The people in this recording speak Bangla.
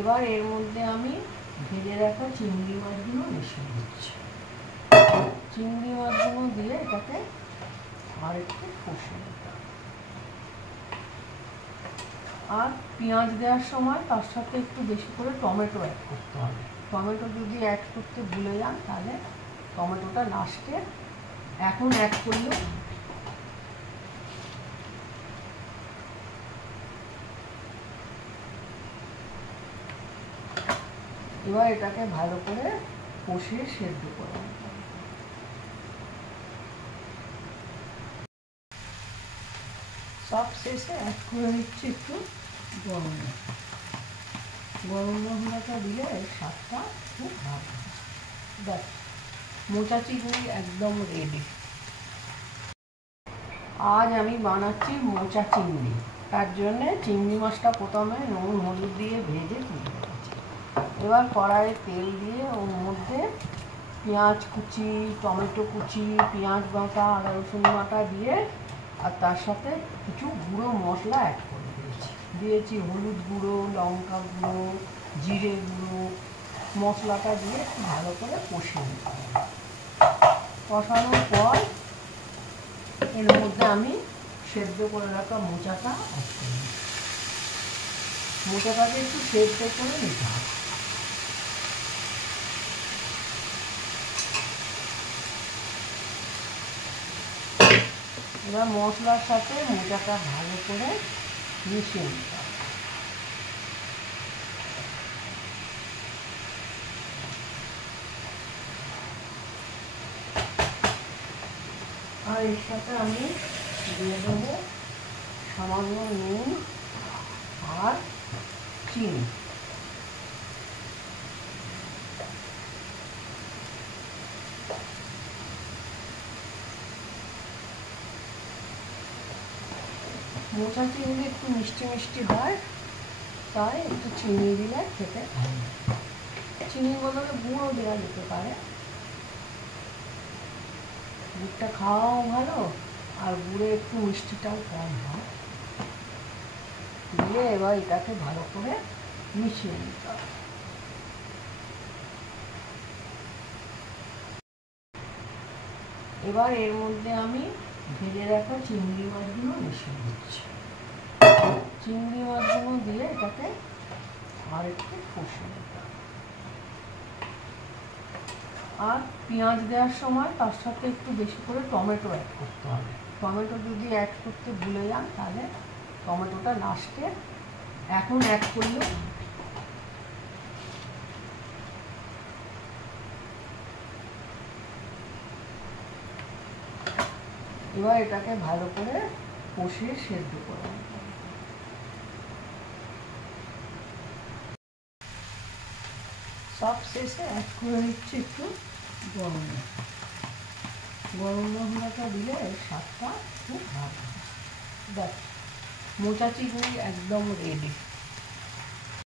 এবার এর মধ্যে আমি ভেজে রাখা চিংড়ি মাছগুলো মিশিয়ে দিচ্ছি। চিংড়ি মাছগুলো দিয়ে এটাকে আর একটু কষিয়ে নিতে হবে। আর পেঁয়াজ দেওয়ার সময় তার সাথে একটু বেশি করে টমেটো অ্যাড করতে হবে। টমেটো যদি অ্যাড করতে ভুলে যান তাহলে টমেটোটা লাস্টে এখন অ্যাড করলেও। এবার এটাকে ভালো করে কষিয়ে সেদ্ধ করে নিতে হবে। সব শেষে অ্যাড করে নিচ্ছি একটু গরম মশলা। গরম মশলাটা দিলে স্বাদটা খুব ভালো। ব্যাস, মোচা চিংড়ি একদম রেডি। আজ আমি বানাচ্ছি মোচা চিংড়ি। তার জন্যে চিংড়ি মাছটা প্রথমে নুন হলুদ দিয়ে ভেজে তুলে রেখেছি। এবার কড়াইয়ে তেল দিয়ে ওর মধ্যে পেঁয়াজ কুচি, টমেটো কুচি, পেঁয়াজ বাটা, আদা রসুন বাটা দিয়ে আর তার সাথে কিছু গুঁড়ো মশলা অ্যাড করে দিয়েছি হলুদ গুঁড়ো, লঙ্কা গুঁড়ো, জিরে গুঁড়ো। মশলাটা দিয়ে একটু ভালো করে কষিয়ে নিতে হবে। কষানোর পর এর মধ্যে আমি সেদ্ধ করে রাখা মোচাটা অ্যাড করি। মোচাটাকে একটু সেদ্ধ করে নিতে হবে। এবার মশলার সাথে মোচাটা ভালো করে মিশিয়ে নিতে হবে। আর এর সাথে আমি দিয়ে দেবো সামান্য নুন আর চিনি। মোচা চিংড়ি একটু মিষ্টি মিষ্টি হয়, তাই একটু চিনি দিলে খেতে ভালো। চিনির বদলে গুঁড়ও দেওয়া যেতে পারে। গুড়টা খাওয়াও ভালো আর গুড়ে একটু মিষ্টিটাও কম হয়। দিয়ে এবার এটাকে ভালো করে মিশিয়ে নিতে হবে। এবার এর মধ্যে আমি ভেজে রাখা চিংড়ি মাছগুলো মিশিয়ে দিচ্ছি। চিংড়ি মাছগুলো দিয়ে এটাকে আর একটু কষিয়ে নিতে হবে। আর পেঁয়াজ দেওয়ার সময় তার সাথে একটু বেশি করে টমেটো অ্যাড করতে হবে। টমেটো যদি অ্যাড করতে ভুলে যান তাহলে টমেটোটা লাস্টে এখন অ্যাড করলেও। এবার এটাকে ভালো করে কষিয়ে সেদ্ধ করে নিতে হবে। সব শেষে অ্যাড করে নিচ্ছি একটু গরম মশলা। গরম মশলাটা দিলে স্বাদটা খুব ভালো। ব্যাস, মোচা চিংড়ি একদম রেডি।